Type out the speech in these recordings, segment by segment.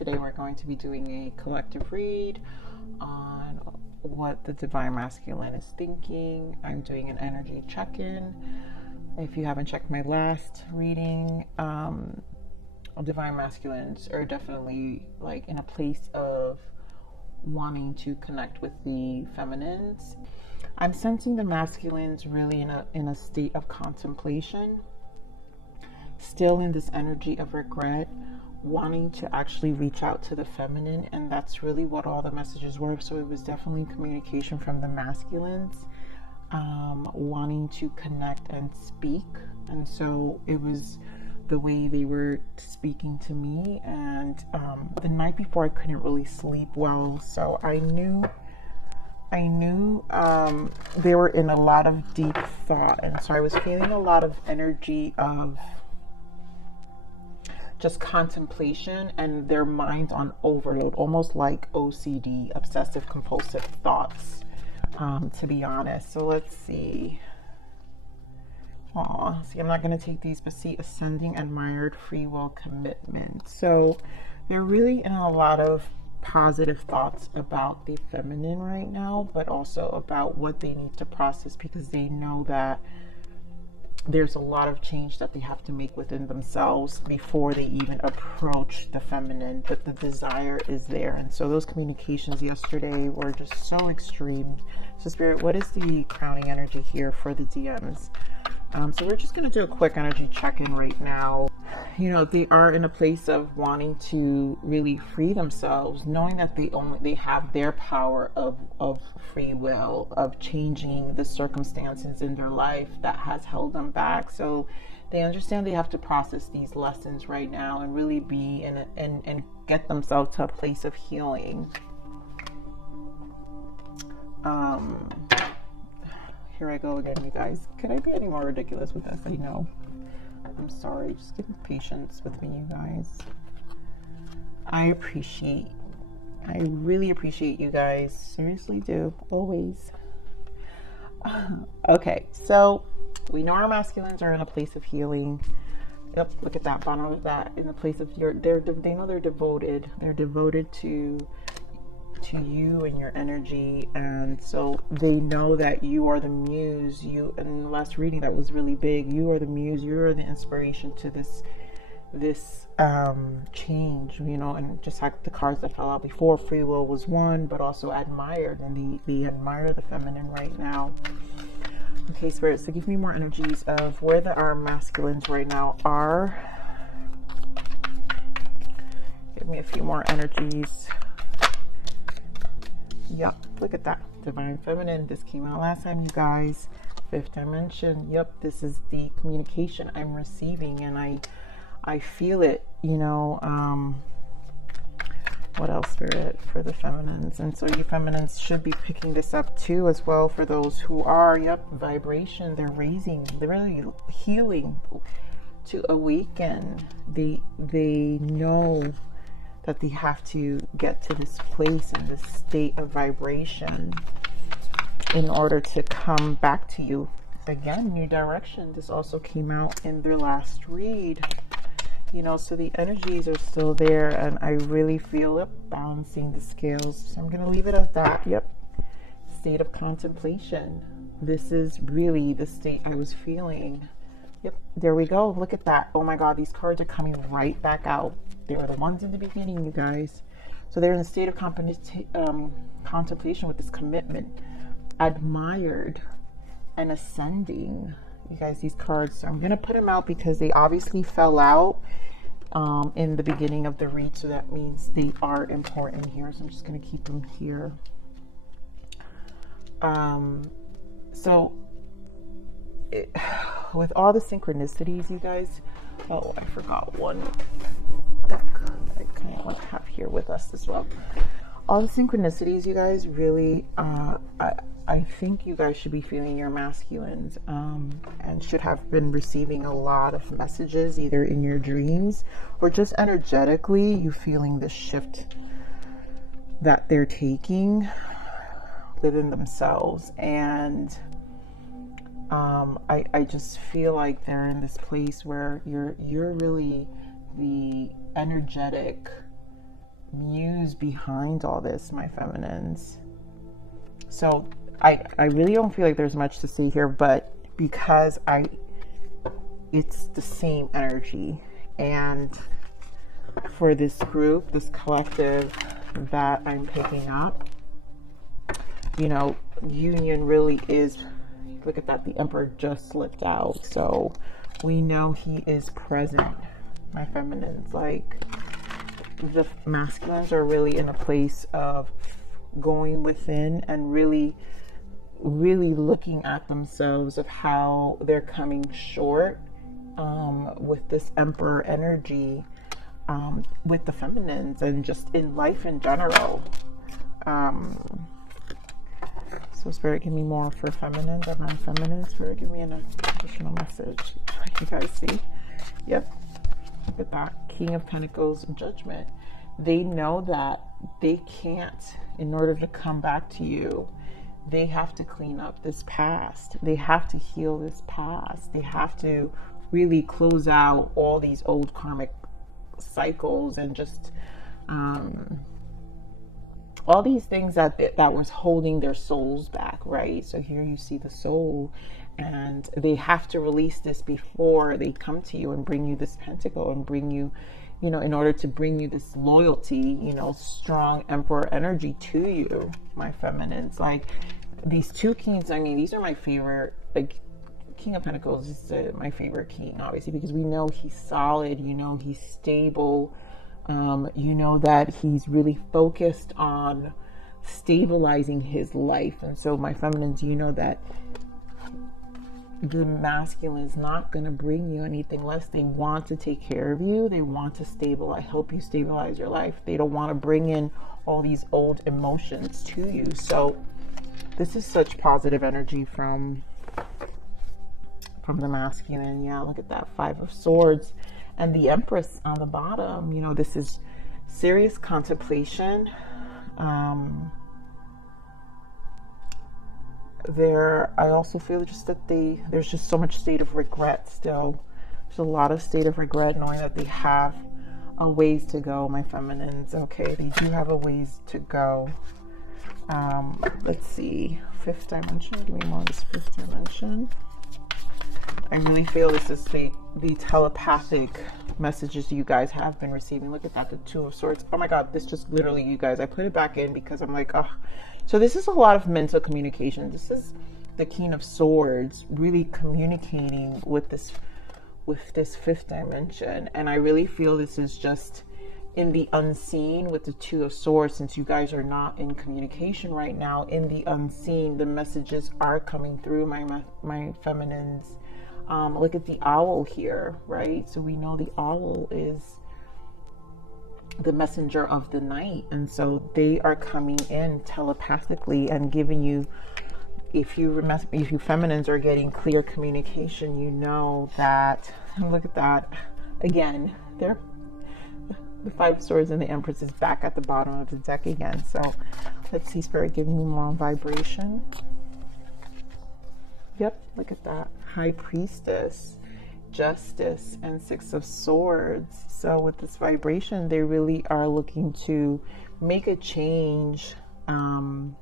Today we're going to be doing a collective read on what the Divine Masculine is thinking. I'm doing an energy check-in. If you haven't checked my last reading, Divine Masculines are definitely like in a place of wanting to connect with the feminines. I'm sensing the masculines really in a state of contemplation, still in this energy of regret, wanting to actually reach out to the feminine, and that's really what all the messages were. So it was definitely communication from the masculines, wanting to connect and speak. And so it was the way they were speaking to me. And the night before I couldn't really sleep well, so I knew they were in a lot of deep thought, and so I was feeling a lot of energy of just contemplation and their minds on overload, almost like OCD, obsessive compulsive thoughts, to be honest. So let's see. See, I'm not going to take these, but see, ascending, admired, free will, commitment. So they're really in a lot of positive thoughts about the feminine right now, but also about what they need to process, because they know that there's a lot of change that they have to make within themselves before they even approach the feminine, but the desire is there. And so those communications yesterday were just so extreme. So Spirit, what is the crowning energy here for the DMs? So we're just going to do a quick energy check-in right now. You know, they are in a place of wanting to really free themselves, knowing that they have their power of free will, of changing the circumstances in their life that has held them back. So they understand they have to process these lessons right now and really be and get themselves to a place of healing. Here I go again, you guys. Could I be any more ridiculous with this? I know. I'm sorry. Just give me patience with me, you guys. I really appreciate you guys. Seriously do. Always. Okay, so we know our masculines are in a place of healing. Yep, look at that, bottom of that. In a place of they know they're devoted. They're devoted to you and your energy, and so they know that you are the muse. You, in the last reading, that was really big. You are the muse. You are the inspiration to this change, you know. And just like the cards that fell out before, free will was one, but also admired, and they admire the feminine right now. Okay, Spirit, so give me more energies of where our masculines right now are. Give me a few more energies. Yep, look at that. Divine Feminine. This came out last time, you guys. Fifth dimension. Yep, this is the communication I'm receiving, and I feel it, you know. What else, Spirit, for the feminines? And so you feminines should be picking this up too as well, for those who are, yep, vibration. They're raising, they're really healing to awaken. They know that they have to get to this place in this state of vibration in order to come back to you. Again, new direction. This also came out in their last read. You know, so the energies are still there, and I really feel it balancing the scales. So I'm going to leave it at that. Yep. State of contemplation. This is really the state I was feeling. Yep, there we go. Look at that. Oh my God, these cards are coming right back out. They were the ones in the beginning, you guys. So they're in a state of contemplation with this commitment, admired, and ascending. You guys, these cards, so I'm going to put them out because they obviously fell out in the beginning of the read. So that means they are important here. So I'm just going to keep them here. With all the synchronicities, you guys, oh, I forgot one deck I kind of want to have here with us as well. All the synchronicities, you guys, really, I think you guys should be feeling your masculines, and should have been receiving a lot of messages, either in your dreams or just energetically, you feeling the shift that they're taking within themselves. And I just feel like they're in this place where you're really the energetic who's behind all this, my feminines. So I really don't feel like there's much to say here, but because it's the same energy. And for this group, this collective that I'm picking up, you know, union really is, look at that, the Emperor just slipped out. So we know he is present, my feminines. Like, the masculines are really in a place of going within and really looking at themselves of how they're coming short with this Emperor energy, with the feminines and just in life in general. So Spirit, give me more for feminines and non-feminine. Spirit, give me an additional message. You guys see? Yep. Look at that. King of Pentacles, Judgment. They know that they can't, in order to come back to you, they have to clean up this past. They have to heal this past. They have to really close out all these old karmic cycles and just all these things that was holding their souls back, right? So here you see the soul, and they have to release this before they come to you and bring you this pentacle and bring you, you know, in order to bring you this loyalty, you know, strong Emperor energy to you, my feminines. Like, these two kings, I mean, these are my favorite. Like, King of Pentacles is my favorite king, obviously, because we know he's solid, you know, he's stable. You know that he's really focused on stabilizing his life. And so, my feminines, you know that the masculine is not going to bring you anything less. They want to take care of you. They want to help you stabilize your life. They don't want to bring in all these old emotions to you. So this is such positive energy from the masculine. Yeah, look at that, 5 of Swords. And the Empress on the bottom, you know, this is serious contemplation. I also feel just that there's just so much state of regret still. There's a lot of state of regret, knowing that they have a ways to go, my feminines. Okay, they do have a ways to go. Let's see, 5th dimension. Give me more of this 5th dimension. I really feel this is the telepathic messages you guys have been receiving. Look at that, the 2 of Swords. Oh my God, this just literally, you guys, I put it back in because I'm like, oh. So this is a lot of mental communication. This is the King of Swords really communicating with this 5th dimension. And I really feel this is just in the unseen with the 2 of Swords. Since you guys are not in communication right now, in the unseen, the messages are coming through, my feminines. Look at the owl here, right? So we know the owl is the messenger of the night, and so they are coming in telepathically and giving you, if you feminines are getting clear communication, you know that, look at that again, the 5 of Swords and the Empress is back at the bottom of the deck again. So let's see, Spirit, give me more vibration. Yep, look at that. High Priestess, Justice, and 6 of Swords. So with this vibration, they really are looking to make a change and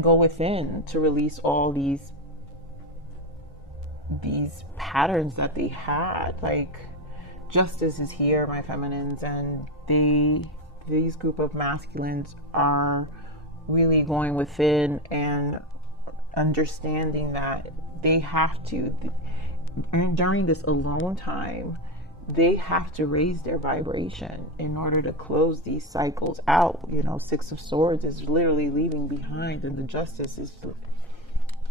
go within to release all these patterns that they had. Like, Justice is here, my feminines, and these group of masculines are really going within and understanding that they have to, during this alone time, they have to raise their vibration in order to close these cycles out. You know, 6 of Swords is literally leaving behind, and the Justice is,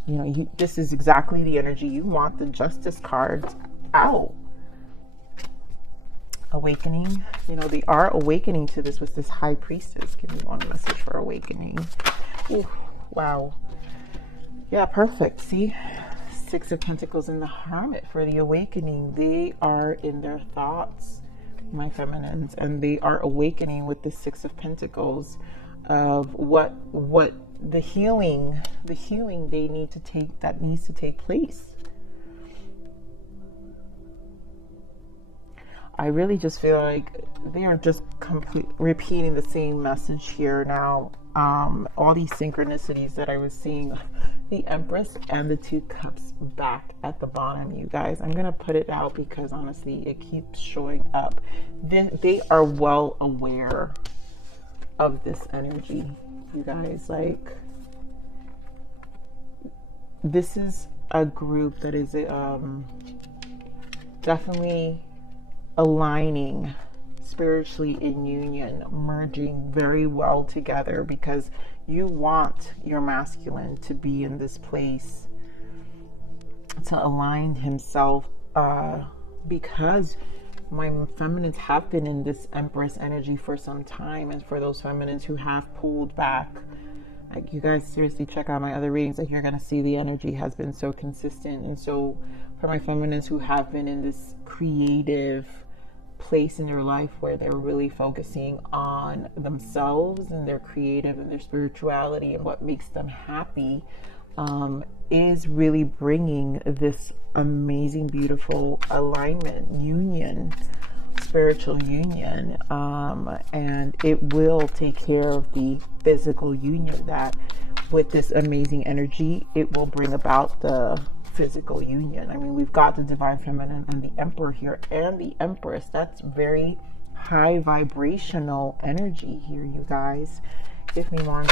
you know, this is exactly the energy you want the Justice cards out. Awakening, you know, they are awakening to this with this High Priestess. Give me one message for awakening. Ooh, wow. Yeah, perfect. See, 6 of Pentacles and the Hermit for the awakening. They are in their thoughts, my feminines, and they are awakening with the 6 of Pentacles of what the healing they need to take, that needs to take place. I really just feel like they are just repeating the same message here now. All these synchronicities that I was seeing, the Empress and the Two Cups back at the bottom, you guys. I'm going to put it out because honestly, it keeps showing up. They are well aware of this energy, you guys. Like, this is a group that is definitely aligning spiritually in union, merging very well together, because you want your masculine to be in this place to align himself, because my feminines have been in this Empress energy for some time. And for those feminines who have pulled back, like, you guys seriously check out my other readings, like, you're going to see the energy has been so consistent. And so for my feminines who have been in this creative place in their life where they're really focusing on themselves and their creative and their spirituality and what makes them happy, is really bringing this amazing, beautiful alignment, union, spiritual union, and it will take care of the physical union. That with this amazing energy, it will bring about the physical union. I mean, we've got the Divine Feminine and the Emperor here and the Empress. That's very high vibrational energy here, you guys. Give me more.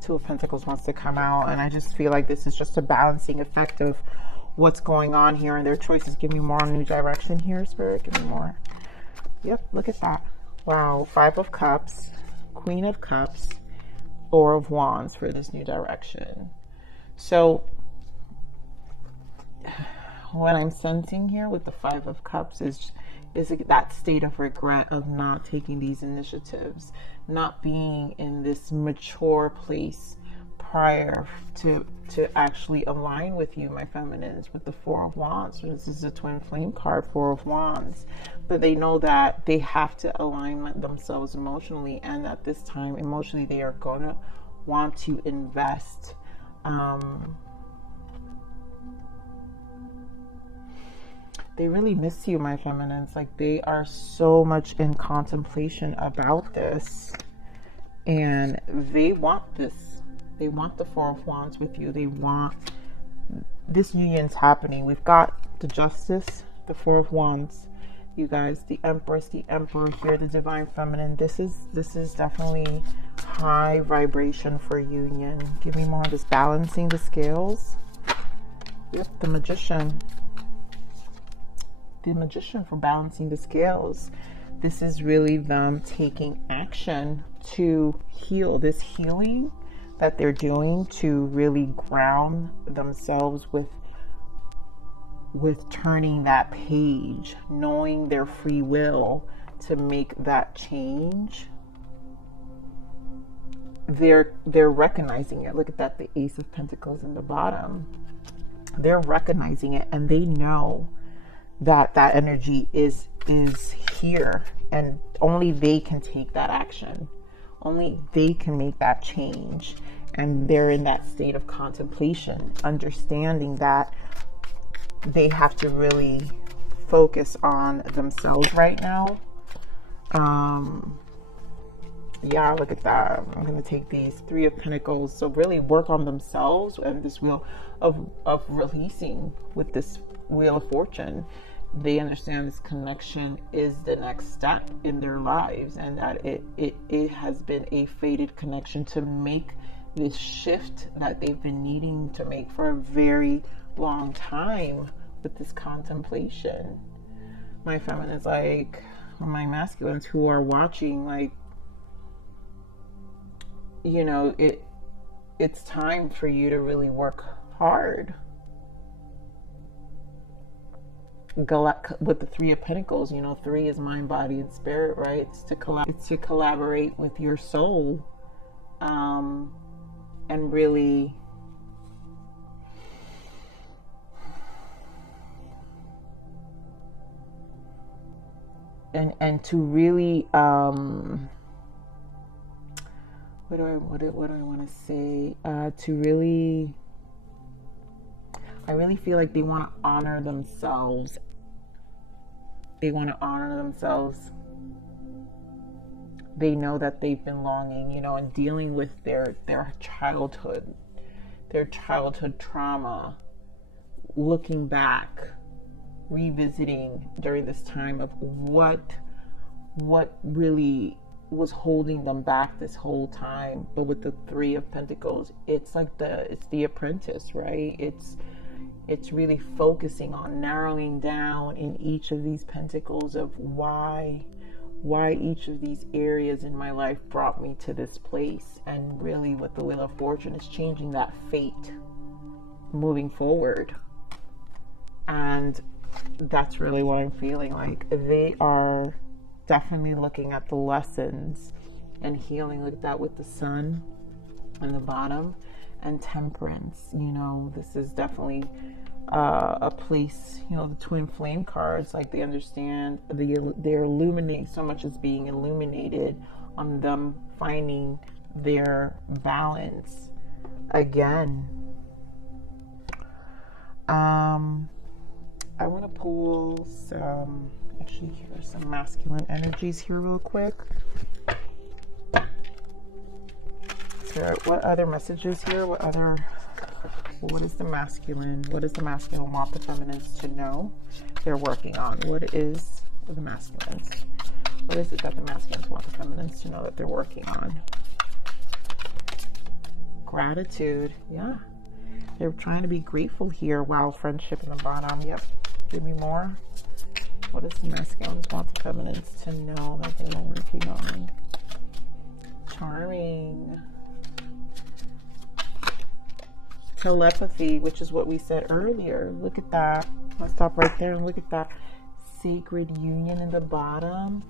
Two of Pentacles wants to come out, and I just feel like this is just a balancing effect of what's going on here and their choices. Give me more on new direction here, Spirit. Give me more. Yep, look at that. Wow. Five of Cups, Queen of Cups, Four of Wands for this new direction. So what I'm sensing here with the Five of Cups is that state of regret of not taking these initiatives, not being in this mature place prior to actually align with you, my feminines, with the Four of Wands. So this is a twin flame card, Four of Wands. But they know that they have to align themselves emotionally, and at this time, emotionally, they are going to want to invest. They really miss you, my feminines. Like, they are so much in contemplation about this, and they want this. They want the Four of Wands with you. They want this union's happening. We've got the Justice, the Four of Wands, you guys, the Empress, the Emperor here, the Divine Feminine. This is definitely high vibration for union. Give me more of this, balancing the scales. Yep, the Magician. The Magician for balancing the scales. This is really them taking action to heal. This healing that they're doing to really ground themselves with turning that page, knowing their free will to make that change. They're recognizing it. Look at that, the Ace of Pentacles in the bottom. They're recognizing it, and they know that energy is here, and only they can take that action. Only they can make that change. And they're in that state of contemplation, understanding that they have to really focus on themselves right now. Yeah, look at that. I'm going to take these Three of Pentacles. So really work on themselves and this wheel of releasing with this Wheel of Fortune. They understand this connection is the next step in their lives, and that it has been a fated connection to make this shift that they've been needing to make for a very long time with this contemplation. My feminines, like, my masculines who are watching, like, you know, it's time for you to really work hard. Go with the Three of Pentacles. You know, three is mind, body, and spirit, right? It's to collaborate with your soul, and really and to really what do I want to say? To really, I really feel like they want to honor themselves They want to honor themselves. They know that they've been longing, you know, and dealing with their childhood trauma, looking back, revisiting during this time of what really was holding them back this whole time. But with the Three of Pentacles, it's like it's the apprentice, right? It's really focusing on narrowing down in each of these pentacles of why each of these areas in my life brought me to this place. And really with the Wheel of Fortune is changing that fate, moving forward. And that's really what I'm feeling like. They are definitely looking at the lessons and healing, like that with the Sun on the bottom and Temperance. You know, this is definitely a place, you know, the Twin Flame cards, like they understand, they're illuminating, so much is being illuminated on them finding their balance again. I want to pull some, actually here's some masculine energies here real quick. So what other messages here? What is the masculine? What does the masculine want the feminines to know they're working on? What is the masculines? What is it that the masculines want the feminines to know that they're working on? Gratitude. Yeah. They're trying to be grateful here. Wow, friendship in the bottom. Yep. Give me more. What does the masculines want the feminines to know that they are working on? Charming. Telepathy, which is what we said earlier. Look at that. Let's stop right there and look at that. Sacred union in the bottom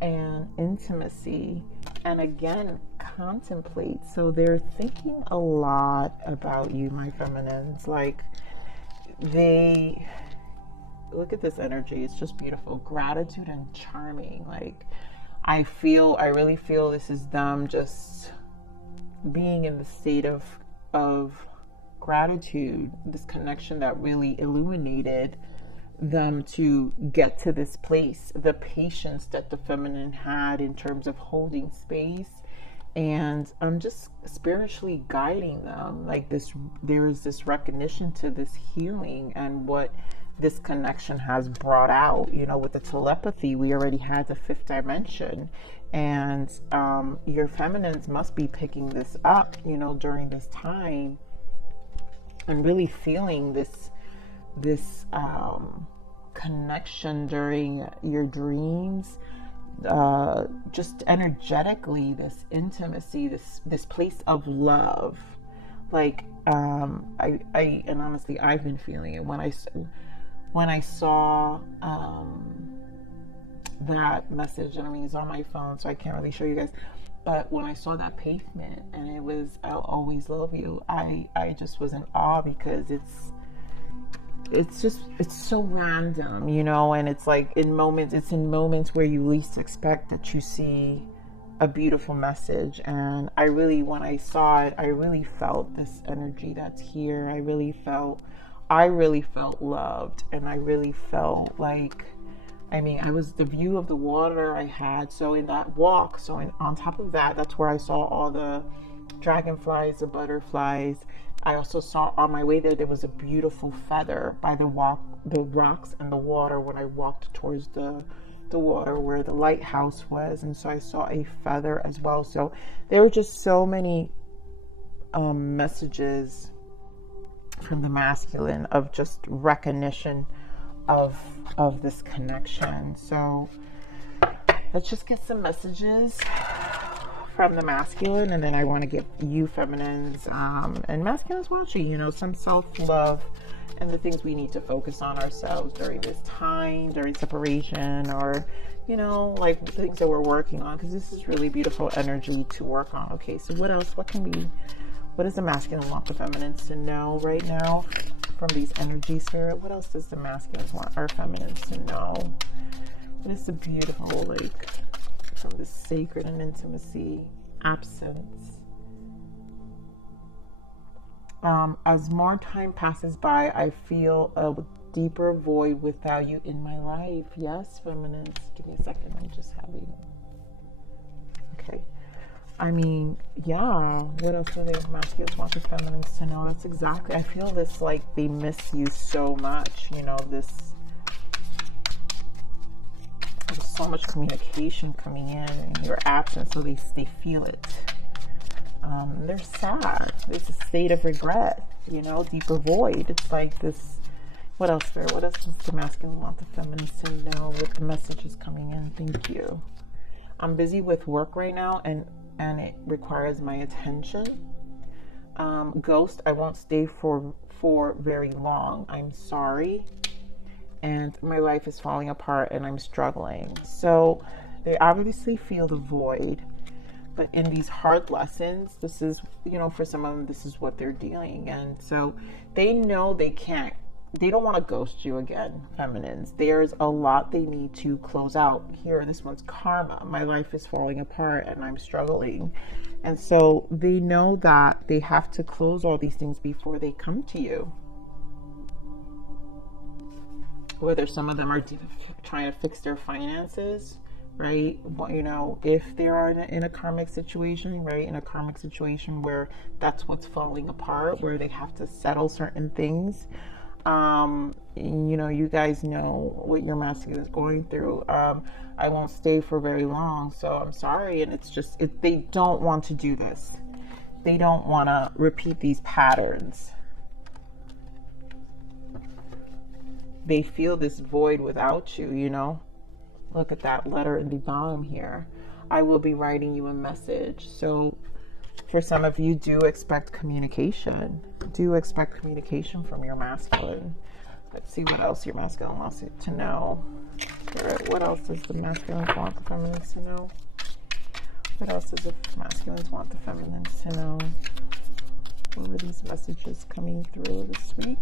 and intimacy. And again, contemplate. So they're thinking a lot about you, my feminines. Like they, look at this energy. It's just beautiful. Gratitude and charming. Like I really feel this is them just being in the state of gratitude, this connection that really illuminated them to get to this place, the patience that the feminine had in terms of holding space, and I'm just spiritually guiding them. Like this, there is this recognition to this healing and what this connection has brought out. You know, with the telepathy, we already had the 5th dimension, and your feminines must be picking this up, you know, during this time. And really feeling this connection during your dreams, just energetically, this intimacy, this place of love. Like I and honestly, I've been feeling it when I saw that message. And I mean, it's on my phone, so I can't really show you guys. But when I saw that pavement and it was, I'll always love you, I just was in awe, because it's so random, you know, and it's like in moments where you least expect that you see a beautiful message. And when I saw it, I really felt this energy that's here. I really felt loved, and I really felt like, I mean, the view of the water I had. So in that walk, on top of that, that's where I saw all the dragonflies, the butterflies. I also saw on my way there was a beautiful feather by the rocks and the water when I walked towards the water where the lighthouse was. And so I saw a feather as well. So there were just so many messages from the masculine of just recognition of this connection. So let's just get some messages from the masculine, and then I want to get you feminines and masculines watching, you know, some self-love and the things we need to focus on ourselves during this time, during separation, or, you know, like the things that we're working on, because this is really beautiful energy to work on. Okay, so what else? What does the masculine want the feminines to know right now from these energies here? What else does the masculine want our feminines to know? What is the beautiful, like, from the sacred and intimacy, absence? As more time passes by, I feel deeper void without you in my life. Yes, feminines. Give me a second. I'm just having... Okay. I mean, yeah. What else do they masculines want the feminines to know? That's exactly... I feel this like they miss you so much. You know, this... There's so much communication coming in your absence, so they feel it. They're sad. There's a state of regret, you know, deeper void. It's like this. What else there? What else does the masculine want the feminine to know with the messages coming in? Thank you. I'm busy with work right now, and it requires my attention. Ghost, I won't stay for very long. I'm sorry. And my life is falling apart and I'm struggling. So they obviously feel the void. But in these hard lessons, this is, you know, for some of them, this is what they're dealing. And so they know they don't want to ghost you again, feminines. There's a lot they need to close out. Here, this one's karma. My life is falling apart and I'm struggling. And so they know that they have to close all these things before they come to you. Whether some of them are trying to fix their finances, right? Well, you know, if they are in a karmic situation, right? In a karmic situation where that's what's falling apart, where they have to settle certain things. You know, you guys know what your masculine is going through. I won't stay for very long, so I'm sorry. And it's just, they don't want to do this. They don't want to repeat these patterns. They feel this void without you, you know. Look at that letter in the bottom here. I will be writing you a message. So for some of you, do expect communication. Do expect communication from your masculine. Let's see what else your masculine wants to know. What else does the masculine want the feminines to know? What else does the masculines want the feminines to know? What are these messages coming through this week?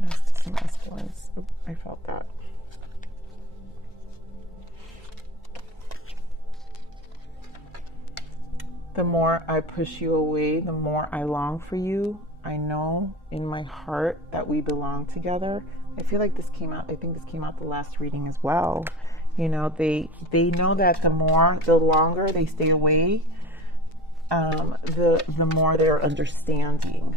What else does the masculines? Oh, I felt that. The more I push you away, the more I long for you. I know in my heart that we belong together. I feel like this came out, I think this came out the last reading as well. You know, they know that the longer they stay away, the more they're understanding.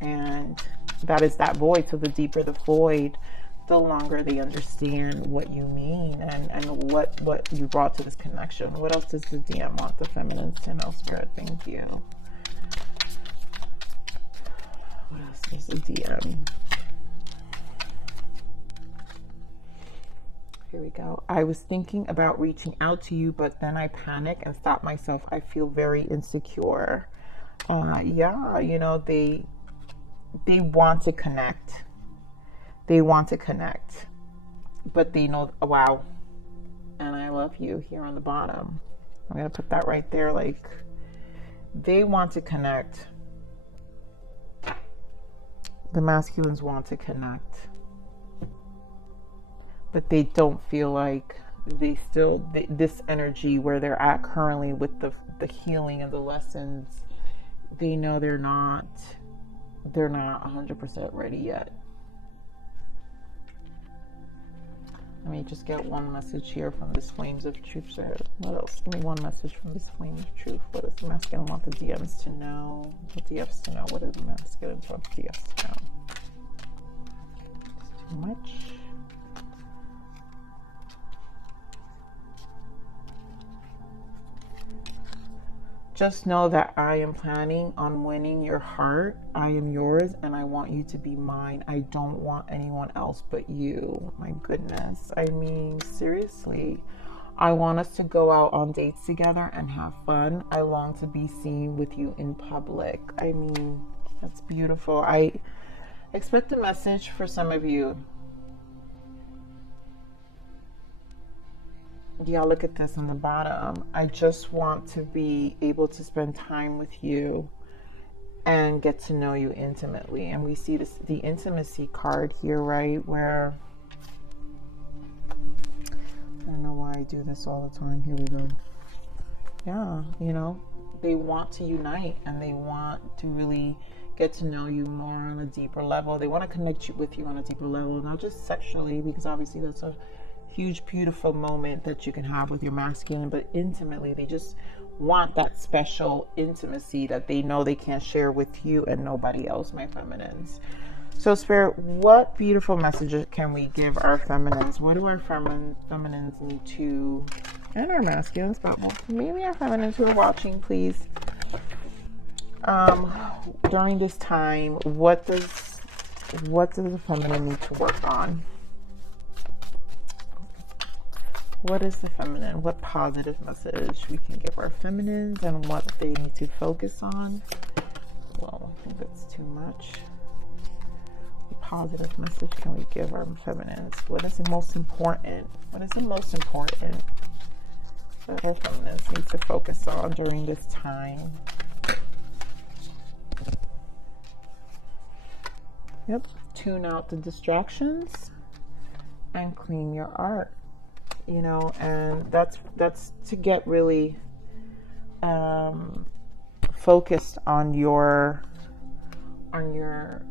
And that is that void. So the deeper the void, the longer they understand what you mean and what you brought to this connection. What else does the DM want the feminines to know, Spirit? Thank you. What else does the DM? Here we go. I was thinking about reaching out to you, but then I panic and stop myself. I feel very insecure. Yeah, you know, they want to connect. They want to connect, but they know, wow, and I love you here on the bottom. I'm going to put that right there. Like, they want to connect. The masculines want to connect, but they don't feel like this energy where they're at currently with the healing and the lessons, they know they're not 100% ready yet. Let me just get one message here from this Flames of Truth. So what else? Give me one message from this Flame of Truth. What does the masculine want the DMs to know? The DFs to know. What does the masculine want the DFs to know? It's too much. Just know that I am planning on winning your heart. I am yours and I want you to be mine. I don't want anyone else but you. My goodness. I mean, seriously. I want us to go out on dates together and have fun. I long to be seen with you in public. I mean, that's beautiful. I expect a message for some of you. Yeah, look at this on the bottom. I just want to be able to spend time with you and get to know you intimately. And we see this, the intimacy card here, right? Where, I don't know why I do this all the time. Here we go. Yeah, you know, they want to unite and they want to really get to know you more on a deeper level. They want to connect with you on a deeper level, not just sexually, because obviously that's a huge, beautiful moment that you can have with your masculine, but intimately, they just want that special intimacy that they know they can't share with you and nobody else, my feminines. So Spirit, what beautiful messages can we give our feminines? What do our feminines need to, and our masculines, but maybe our feminines who are watching, please, during this time, what does the feminine need to work on? What is the feminine? What positive message we can give our feminines and what they need to focus on? Well, I think that's too much. What positive message can we give our feminines? What is the most important? What is the most important that our feminines need to focus on during this time? Yep. Tune out the distractions and clean your art. You know, and that's to get really focused on your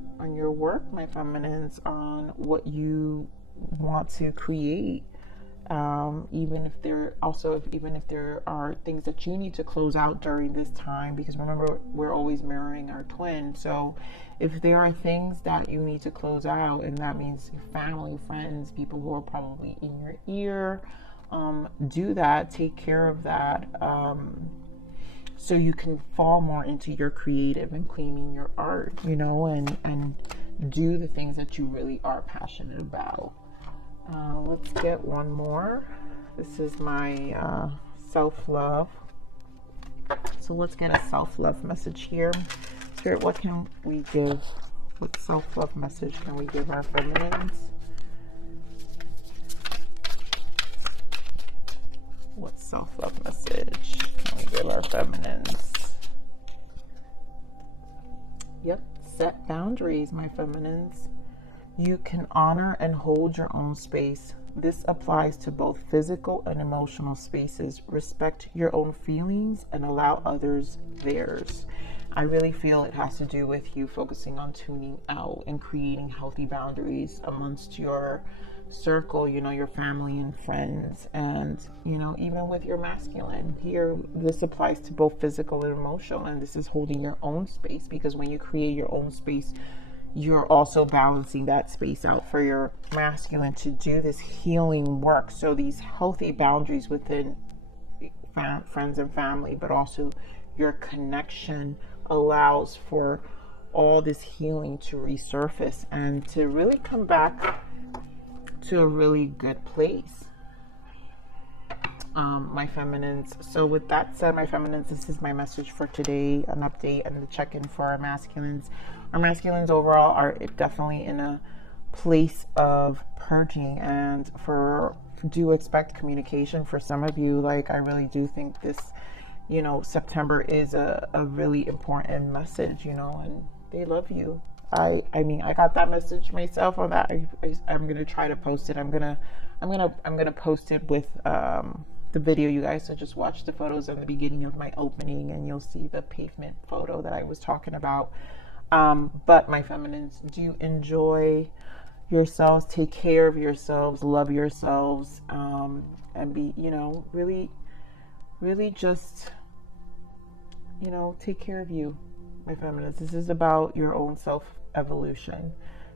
work, my feminines, on what you want to create. Even if there are things that you need to close out during this time, because remember, we're always mirroring our twin. So if there are things that you need to close out, and that means your family, friends, people who are probably in your ear, do that, take care of that, so you can fall more into your creative and cleaning your art, you know, and do the things that you really are passionate about. Let's get one more. This is my self-love. So let's get a self-love message here. Spirit, what can we give? What self-love message can we give our feminines? What self-love message can we give our feminines? Yep, set boundaries, my feminines. You can honor and hold your own space. This applies to both physical and emotional spaces. Respect your own feelings and allow others theirs. I really feel it has to do with you focusing on tuning out and creating healthy boundaries amongst your circle, you know, your family and friends, and, you know, even with your masculine. Here, this applies to both physical and emotional, and this is holding your own space, because when you create your own space, you're also balancing that space out for your masculine to do this healing work. So these healthy boundaries within friends and family, but also your connection, allows for all this healing to resurface and to really come back to a really good place, my feminines. So with that said, my feminines, this is my message for today, an update and the check-in for our masculines. Our masculines overall are definitely in a place of purging, and do expect communication for some of you. Like, I really do think this, you know, September is a really important message, you know, and they love you. I mean, I got that message myself on that. I'm gonna try to post it. I'm gonna post it with the video, you guys. So just watch the photos in the beginning of my opening, and you'll see the pavement photo that I was talking about. But my feminines, do enjoy yourselves, take care of yourselves, love yourselves, and be, you know, really just, you know, take care of you, my feminines. This is about your own self evolution.